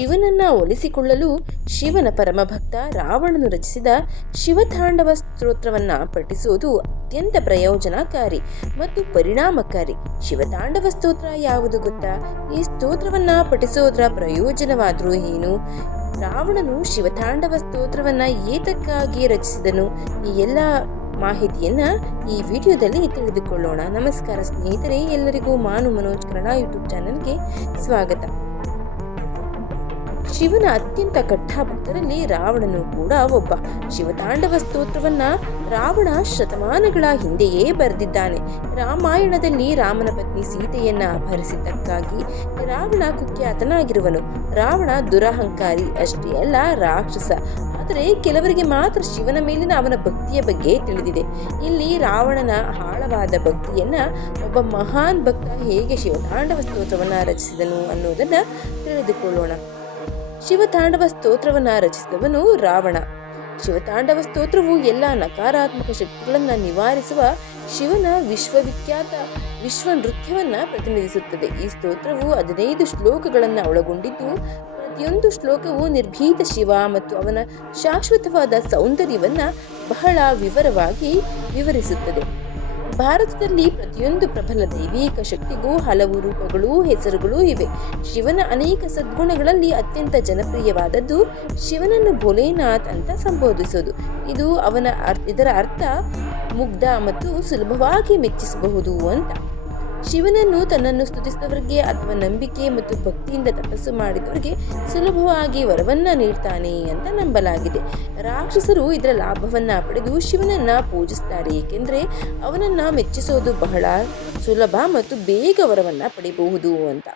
ಶಿವನನ್ನ ಒಲಿಸಿಕೊಳ್ಳಲು ಶಿವನ ಪರಮಭಕ್ತ ರಾವಣನು ರಚಿಸಿದ ಶಿವತಾಂಡವ ಸ್ತೋತ್ರವನ್ನ ಪಠಿಸುವುದು ಅತ್ಯಂತ ಪ್ರಯೋಜನಕಾರಿ ಮತ್ತು ಪರಿಣಾಮಕಾರಿ. ಶಿವತಾಂಡವ ಸ್ತೋತ್ರ ಯಾವುದು ಗೊತ್ತಾ? ಈ ಸ್ತೋತ್ರವನ್ನ ಪಠಿಸೋದ್ರ ಪ್ರಯೋಜನವಾದರೂ ಏನು? ರಾವಣನು ಶಿವತಾಂಡವ ಸ್ತೋತ್ರವನ್ನ ಏತಕ್ಕಾಗಿ ರಚಿಸಿದನು? ಈ ಎಲ್ಲ ಮಾಹಿತಿಯನ್ನ ಈ ವಿಡಿಯೋದಲ್ಲಿ ತಿಳಿದುಕೊಳ್ಳೋಣ. ನಮಸ್ಕಾರ ಸ್ನೇಹಿತರೆ, ಎಲ್ಲರಿಗೂ ಮಾನು ಮನೋಜ್ ಕನ್ನಡ ಯೂಟ್ಯೂಬ್ ಚಾನಲ್ಗೆ ಸ್ವಾಗತ. ಶಿವನ ಅತ್ಯಂತ ಕಟ್ಟಾಭಕ್ತರಲ್ಲಿ ರಾವಣನು ಕೂಡ ಒಬ್ಬ. ಶಿವತಾಂಡವ ಸ್ತೋತ್ರವನ್ನ ರಾವಣ ಶತಮಾನಗಳ ಹಿಂದೆಯೇ ಬರೆದಿದ್ದಾನೆ. ರಾಮಾಯಣದಲ್ಲಿ ರಾಮನ ಪತ್ನಿ ಸೀತೆಯನ್ನ ಅಪಹರಿಸಿದ್ದಕ್ಕಾಗಿ ರಾವಣ ಕುಖ್ಯಾತನಾಗಿರುವನು. ರಾವಣ ದುರಹಂಕಾರಿ ಅಷ್ಟೇ ಅಲ್ಲ, ರಾಕ್ಷಸ. ಆದರೆ ಕೆಲವರಿಗೆ ಮಾತ್ರ ಶಿವನ ಮೇಲಿನ ಅವನ ಭಕ್ತಿಯ ಬಗ್ಗೆ ತಿಳಿದಿದೆ. ಇಲ್ಲಿ ರಾವಣನ ಆಳವಾದ ಭಕ್ತಿಯನ್ನ ಒಬ್ಬ ಮಹಾನ್ ಭಕ್ತ ಹೇಗೆ ಶಿವತಾಂಡವ ಸ್ತೋತ್ರವನ್ನ ರಚಿಸಿದನು ಅನ್ನೋದನ್ನ ತಿಳಿದುಕೊಳ್ಳೋಣ. ಶಿವತಾಂಡವ ಸ್ತೋತ್ರವನ್ನ ರಚಿಸಿದವನು ರಾವಣ. ಶಿವತಾಂಡವ ಸ್ತೋತ್ರವು ಎಲ್ಲ ನಕಾರಾತ್ಮಕ ಶಕ್ತಿಗಳನ್ನು ನಿವಾರಿಸುವ ಶಿವನ ವಿಶ್ವವಿಖ್ಯಾತ ವಿಶ್ವ ನೃತ್ಯವನ್ನ ಪ್ರತಿನಿಧಿಸುತ್ತದೆ. ಈ ಸ್ತೋತ್ರವು ಹದಿನೈದು ಶ್ಲೋಕಗಳನ್ನು ಒಳಗೊಂಡಿದ್ದು, ಪ್ರತಿಯೊಂದು ಶ್ಲೋಕವು ನಿರ್ಭೀತ ಶಿವ ಮತ್ತು ಅವನ ಶಾಶ್ವತವಾದ ಸೌಂದರ್ಯವನ್ನ ಬಹಳ ವಿವರವಾಗಿ ವಿವರಿಸುತ್ತದೆ. ಭಾರತದಲ್ಲಿ ಪ್ರತಿಯೊಂದು ಪ್ರಬಲ ದೈವಿಕ ಶಕ್ತಿಗೂ ಹಲವು ರೂಪಗಳು, ಹೆಸರುಗಳು ಇವೆ. ಶಿವನ ಅನೇಕ ಸದ್ಗುಣಗಳಲ್ಲಿ ಅತ್ಯಂತ ಜನಪ್ರಿಯವಾದದ್ದು ಶಿವನನ್ನು ಭೋಲೇನಾಥ್ ಅಂತ ಸಂಬೋಧಿಸೋದು. ಇದು ಅವನ ಇದರ ಅರ್ಥ ಮುಗ್ಧ ಮತ್ತು ಸುಲಭವಾಗಿ ಮೆಚ್ಚಿಸಬಹುದು ಅಂತ. ಶಿವನನ್ನು ತನ್ನನ್ನು ಸ್ತುತಿಸಿದವರಿಗೆ ಅಥವಾ ನಂಬಿಕೆ ಮತ್ತು ಭಕ್ತಿಯಿಂದ ತಪಸ್ಸು ಮಾಡಿದವರಿಗೆ ಸುಲಭವಾಗಿ ವರವನ್ನ ನೀಡ್ತಾನೆ ಅಂತ ನಂಬಲಾಗಿದೆ. ರಾಕ್ಷಸರು ಇದರ ಲಾಭವನ್ನ ಪಡೆದು ಶಿವನನ್ನ ಪೂಜಿಸ್ತಾರೆ, ಏಕೆಂದರೆ ಅವನನ್ನ ಮೆಚ್ಚಿಸೋದು ಬಹಳ ಸುಲಭ ಮತ್ತು ಬೇಗ ವರವನ್ನ ಪಡೆಯಬಹುದು ಅಂತ.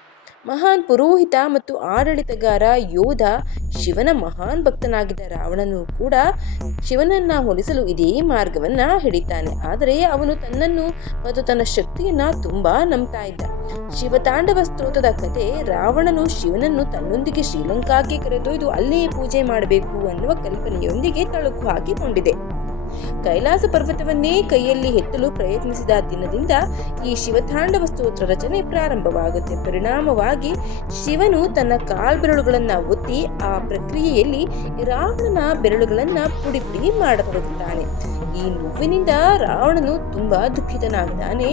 ಮಹಾನ್ ಪುರೋಹಿತ ಮತ್ತು ಆಡಳಿತಗಾರ ಯೋಧ ಶಿವನ ಮಹಾನ್ ಭಕ್ತನಾಗಿದ್ದ ರಾವಣನು ಕೂಡ ಶಿವನನ್ನ ಹೋಲಿಸಲು ಇದೇ ಮಾರ್ಗವನ್ನ ಹಿಡಿತಾನೆ. ಆದರೆ ಅವನು ತನ್ನನ್ನು ಮತ್ತು ತನ್ನ ಶಕ್ತಿಯನ್ನ ತುಂಬಾ ನಂಬ್ತಾ ಇದ್ದ. ಶಿವತಾಂಡವ ಸ್ತೋತ್ರದ ಕತೆ ರಾವಣನು ಶಿವನನ್ನು ತನ್ನೊಂದಿಗೆ ಶ್ರೀಲಂಕಾಕ್ಕೆ ಕರೆದೊಯ್ದು ಅಲ್ಲೇ ಪೂಜೆ ಮಾಡಬೇಕು ಅನ್ನುವ ಕಲ್ಪನೆಯೊಂದಿಗೆ ತಳುಕು ಹಾಕಿಕೊಂಡಿದೆ. ಕೈಲಾಸ ಪರ್ವತವನ್ನೇ ಕೈಯಲ್ಲಿ ಎತ್ತಲು ಪ್ರಯತ್ನಿಸಿದ ದಿನದಿಂದ ಈ ಶಿವತಾಂಡವ ಸ್ತೋತ್ರ ರಚನೆ ಪ್ರಾರಂಭವಾಗುತ್ತೆ. ಪರಿಣಾಮವಾಗಿ ಶಿವನು ತನ್ನ ಕಾಲ್ಬೆರಳುಗಳನ್ನ ಒತ್ತಿ ಆ ಪ್ರಕ್ರಿಯೆಯಲ್ಲಿ ರಾವಣನ ಬೆರಳುಗಳನ್ನ ಪುಡಿ ಪುಡಿ ಮಾಡತೊಡಗುತ್ತಾನೆ. ಈ ನೋವಿನಿಂದ ರಾವಣನು ತುಂಬಾ ದುಃಖಿತನಾಗಿದ್ದಾನೆ.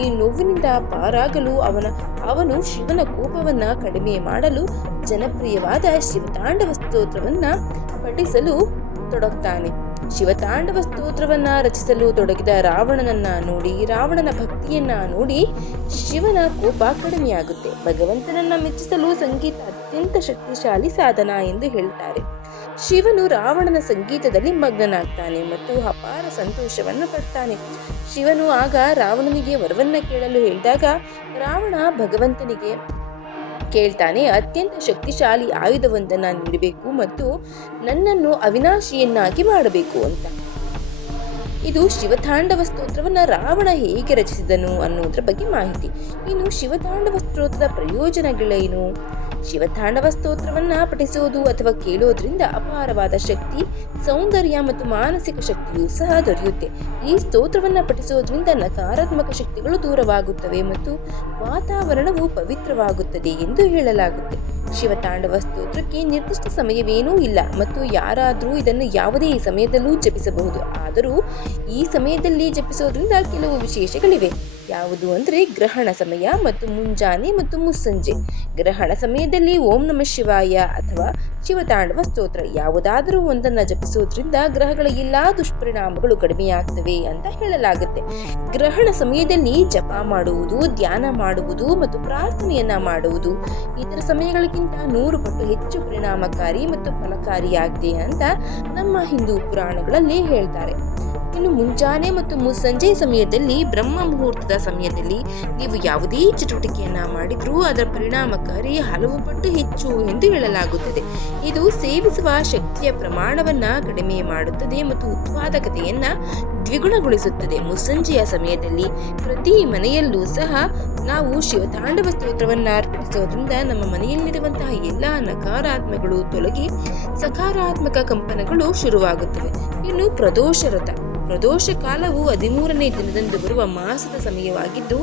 ಈ ನೋವಿನಿಂದ ಪಾರಾಗಲು ಅವನ, ಅವನು ಶಿವನ ಕೋಪವನ್ನ ಕಡಿಮೆ ಮಾಡಲು ಜನಪ್ರಿಯವಾದ ಶಿವತಾಂಡವ ಸ್ತೋತ್ರವನ್ನ ಪಠಿಸಲು ತೊಡಗ್ತಾನೆ ಶಿವತಾಂಡವ ಸ್ತೋತ್ರವನ್ನ ರಚಿಸಲು ತೊಡಗಿದ ರಾವಣನನ್ನ ನೋಡಿ, ರಾವಣನ ಭಕ್ತಿಯನ್ನ ನೋಡಿ ಶಿವನ ಕೋಪ ಕಡಿಮೆಯಾಗುತ್ತೆ. ಭಗವಂತನನ್ನ ಮೆಚ್ಚಿಸಲು ಸಂಗೀತ ಅತ್ಯಂತ ಶಕ್ತಿಶಾಲಿ ಸಾಧನ ಎಂದು ಹೇಳ್ತಾರೆ. ಶಿವನು ರಾವಣನ ಸಂಗೀತದಲ್ಲಿ ಮಗ್ನನಾಗ್ತಾನೆ ಮತ್ತು ಅಪಾರ ಸಂತೋಷವನ್ನು ಪಡ್ತಾನೆ. ಶಿವನು ಆಗ ರಾವಣನಿಗೆ ವರವನ್ನ ಕೇಳಲು ಹೇಳಿದಾಗ ರಾವಣ ಭಗವಂತನಿಗೆ ಕೇಳ್ತಾನೆ, ಅತ್ಯಂತ ಶಕ್ತಿಶಾಲಿ ಆಯುಧವೊಂದನ್ನು ನೀಡಬೇಕು ಮತ್ತು ನನ್ನನ್ನು ಅವಿನಾಶಿಯನ್ನಾಗಿ ಮಾಡಬೇಕು ಅಂತ. ಇದು ಶಿವತಾಂಡವ ಸ್ತೋತ್ರವನ್ನು ರಾವಣ ಹೇಗೆ ರಚಿಸಿದನು ಅನ್ನೋದ್ರ ಬಗ್ಗೆ ಮಾಹಿತಿ. ಇನ್ನು ಶಿವತಾಂಡವ ಸ್ತೋತ್ರದ ಪ್ರಯೋಜನಗಳೇನು? ಶಿವತಾಂಡವ ಸ್ತೋತ್ರವನ್ನ ಪಠಿಸುವುದು ಅಥವಾ ಕೇಳೋದ್ರಿಂದ ಅಪಾರವಾದ ಶಕ್ತಿ, ಸೌಂದರ್ಯ ಮತ್ತು ಮಾನಸಿಕ ಶಕ್ತಿಯೂ ಸಹ ದೊರೆಯುತ್ತೆ. ಈ ಸ್ತೋತ್ರವನ್ನ ಪಠಿಸೋದ್ರಿಂದ ನಕಾರಾತ್ಮಕ ಶಕ್ತಿಗಳು ದೂರವಾಗುತ್ತವೆ ಮತ್ತು ವಾತಾವರಣವು ಪವಿತ್ರವಾಗುತ್ತದೆ ಎಂದು ಹೇಳಲಾಗುತ್ತೆ. ಶಿವತಾಂಡವ ಸ್ತೋತ್ರಕ್ಕೆ ನಿರ್ದಿಷ್ಟ ಸಮಯವೇನೂ ಇಲ್ಲ ಮತ್ತು ಯಾರಾದರೂ ಇದನ್ನು ಯಾವುದೇ ಸಮಯದಲ್ಲೂ ಜಪಿಸಬಹುದು. ಆದರೂ ಈ ಸಮಯದಲ್ಲಿ ಜಪಿಸೋದ್ರಿಂದ ಕೆಲವು ವಿಶೇಷಗಳಿವೆ. ಯಾವುದು ಅಂದರೆ ಗ್ರಹಣ ಸಮಯ ಮತ್ತು ಮುಂಜಾನೆ ಮತ್ತು ಮುಸ್ಸಂಜೆ. ಗ್ರಹಣ ಸಮಯದಲ್ಲಿ ಓಂ ನಮ ಶಿವಾಯ ಅಥವಾ ಶಿವತಾಂಡವ ಸ್ತೋತ್ರ. ಯಾವುದಾದರೂ ಒಂದನ್ನು ಜಪಿಸುವುದರಿಂದ ಗ್ರಹಗಳ ಎಲ್ಲ ದುಷ್ಪರಿಣಾಮಗಳು ಕಡಿಮೆಯಾಗ್ತವೆ ಅಂತ ಹೇಳಲಾಗುತ್ತೆ. ಗ್ರಹಣ ಸಮಯದಲ್ಲಿ ಜಪ ಮಾಡುವುದು, ಧ್ಯಾನ ಮಾಡುವುದು ಮತ್ತು ಪ್ರಾರ್ಥನೆಯನ್ನ ಮಾಡುವುದು. ಇತರ ಸಮಯಗಳಿಗಿಂತ ನೂರು ಪಟ್ಟು ಹೆಚ್ಚು ಪರಿಣಾಮಕಾರಿ ಮತ್ತು ಫಲಕಾರಿಯಾಗಿದೆ ಅಂತ ನಮ್ಮ ಹಿಂದೂ ಪುರಾಣಗಳಲ್ಲಿ ಹೇಳ್ತಾರೆ. ಇನ್ನು ಮುಂಜಾನೆ ಮತ್ತು ಮುಸ್ಸಂಜೆ ಸಮಯದಲ್ಲಿ ಬ್ರಹ್ಮ ಮುಹೂರ್ತದ ಸಮಯದಲ್ಲಿ ನೀವು ಯಾವುದೇ ಚಟುವಟಿಕೆಯನ್ನ ಮಾಡಿದ್ರೂ ಅದರ ಪರಿಣಾಮಕಾರಿ ಹಲವು ಪಟ್ಟು ಹೆಚ್ಚು ಎಂದು ಹೇಳಲಾಗುತ್ತದೆ. ಇದು ಸೇವಿಸುವ ಶಕ್ತಿಯ ಪ್ರಮಾಣವನ್ನ ಕಡಿಮೆ ಮಾಡುತ್ತದೆ ಮತ್ತು ಉತ್ಪಾದಕತೆಯನ್ನ ದ್ವಿಗುಣಗೊಳಿಸುತ್ತದೆ. ಮುಸ್ಸಂಜೆಯ ಸಮಯದಲ್ಲಿ ಪ್ರತಿ ಮನೆಯಲ್ಲೂ ಸಹ ನಾವು ಶಿವತಾಂಡವ ಸ್ತೋತ್ರವನ್ನ ಅರ್ಪಿಸೋದ್ರಿಂದ ನಮ್ಮ ಮನೆಯಲ್ಲಿರುವಂತಹ ಎಲ್ಲ ನಕಾರಾತ್ಮಗಳು ತೊಲಗಿ ಸಕಾರಾತ್ಮಕ ಕಂಪನಗಳು ಶುರುವಾಗುತ್ತವೆ. ಇನ್ನು ಪ್ರದೋಷ ವ್ರತ. ಪ್ರದೋಷ ಕಾಲವು ಹದಿಮೂರನೇ ದಿನದಂದು ಬರುವ ಮಾಸದ ಸಮಯವಾಗಿದ್ದು,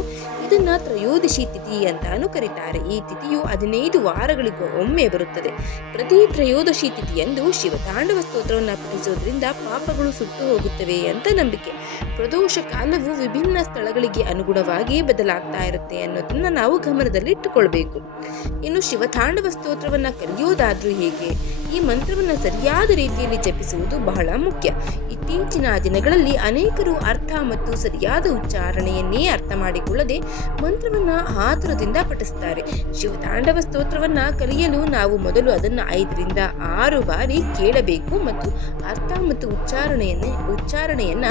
ಇದನ್ನ ತ್ರಯೋದಶಿ ತಿಥಿ ಅಂತಾನು ಕರೀತಾರೆ. ಈ ತಿಥಿಯು ಹದಿನೈದು ವಾರಗಳಿಗೂ ಒಮ್ಮೆ ಬರುತ್ತದೆ. ಪ್ರತಿ ತ್ರಯೋದಶಿ ತಿಥಿಯಂದು ಶಿವತಾಂಡವ ಸ್ತೋತ್ರವನ್ನು ಪಠಿಸುವುದರಿಂದ ಪಾಪಗಳು ಸುಟ್ಟು ಹೋಗುತ್ತವೆ ಅಂತ ನಂಬಿಕೆ. ಪ್ರದೋಷ ಕಾಲವು ವಿಭಿನ್ನ ಸ್ಥಳಗಳಿಗೆ ಅನುಗುಣವಾಗಿ ಬದಲಾಗ್ತಾ ಇರುತ್ತೆ ಅನ್ನೋದನ್ನ ನಾವು ಗಮನದಲ್ಲಿ ಇಟ್ಟುಕೊಳ್ಬೇಕು ಇನ್ನು ಶಿವತಾಂಡವ ಸ್ತೋತ್ರವನ್ನ ಕಲಿಯೋದಾದ್ರೂ ಹೇಗೆ? ಈ ಮಂತ್ರವನ್ನು ಸರಿಯಾದ ರೀತಿಯಲ್ಲಿ ಜಪಿಸುವುದು ಬಹಳ ಮುಖ್ಯ. ಇತ್ತೀಚಿನ ದಿನಗಳಲ್ಲಿ ಅನೇಕರು ಅರ್ಥ ಮತ್ತು ಸರಿಯಾದ ಉಚ್ಚಾರಣೆಯನ್ನೇ ಅರ್ಥ ಮಾಡಿಕೊಳ್ಳದೆ ಮಂತ್ರವನ್ನ ಆತುರದಿಂದ ಪಠಿಸುತ್ತಾರೆ ಶಿವತಾಂಡವ ಸ್ತೋತ್ರವನ್ನ ಕಲಿಯಲು ನಾವು ಮೊದಲು ಅದನ್ನು ಐದರಿಂದ ಆರು ಬಾರಿ ಕೇಳಬೇಕು ಮತ್ತು ಅರ್ಥ ಮತ್ತು ಉಚ್ಚಾರಣೆಯನ್ನೇ ಉಚ್ಚಾರಣೆಯನ್ನ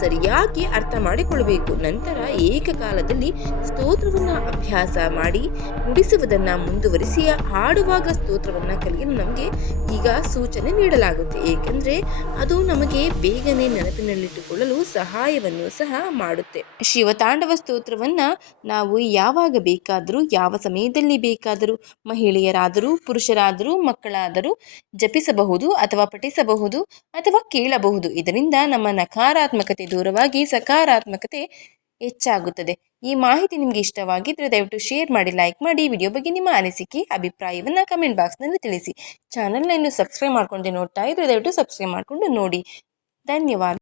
ಸರಿಯಾಗಿ ಅರ್ಥ ಮಾಡಿಕೊಳ್ಳಬೇಕು. ನಂತರ ಏಕಕಾಲದಲ್ಲಿ ಸ್ತೋತ್ರವನ್ನ ಅಭ್ಯಾಸ ಮಾಡಿ ನುಡಿಸುವುದನ್ನ ಮುಂದುವರಿಸಿ ಹಾಡುವಾಗ ಸ್ತೋತ್ರವನ್ನ ಕಲಿಯಲು ನಮಗೆ ಈಗ ಸೂಚನೆ ನೀಡಲಾಗುತ್ತೆ. ಏಕೆಂದರೆ ಅದು ನಮಗೆ ಬೇಗನೆ ನೆನಪಿನಲ್ಲಿಟ್ಟುಕೊಳ್ಳಲು ಸಹಾಯವನ್ನು ಸಹ ಮಾಡುತ್ತೆ. ಶಿವತಾಂಡವ ಸ್ತೋತ್ರವನ್ನು ನಾವು ಯಾವಾಗ ಬೇಕಾದರೂ, ಯಾವ ಸಮಯದಲ್ಲಿ ಬೇಕಾದರೂ, ಮಹಿಳೆಯರಾದರೂ, ಪುರುಷರಾದರೂ, ಮಕ್ಕಳಾದರೂ ಜಪಿಸಬಹುದು ಅಥವಾ ಪಠಿಸಬಹುದು ಅಥವಾ ಕೇಳಬಹುದು. ಇದರಿಂದ ನಮ್ಮ ನಕಾರಾತ್ಮಕತೆ ದೂರವಾಗಿ ಸಕಾರಾತ್ಮಕತೆ ಹೆಚ್ಚಾಗುತ್ತದೆ. ಈ ಮಾಹಿತಿ ನಿಮಗೆ ಇಷ್ಟವಾಗಿದ್ದರೆ ದಯವಿಟ್ಟು ಶೇರ್ ಮಾಡಿ, ಲೈಕ್ ಮಾಡಿ, ವಿಡಿಯೋ ಬಗ್ಗೆ ನಿಮ್ಮ ಅನಿಸಿಕೆ, ಅಭಿಪ್ರಾಯವನ್ನು ಕಮೆಂಟ್ ಬಾಕ್ಸ್ನಲ್ಲಿ ತಿಳಿಸಿ. ಚಾನಲ್ನ ಇನ್ನು ಸಬ್ಸ್ಕ್ರೈಬ್ ಮಾಡ್ಕೊಂಡು ನೋಡ್ತಾ ಇದ್ದರೆ ದಯವಿಟ್ಟು ಸಬ್ಸ್ಕ್ರೈಬ್ ಮಾಡಿಕೊಂಡು ನೋಡಿ. ಧನ್ಯವಾದ.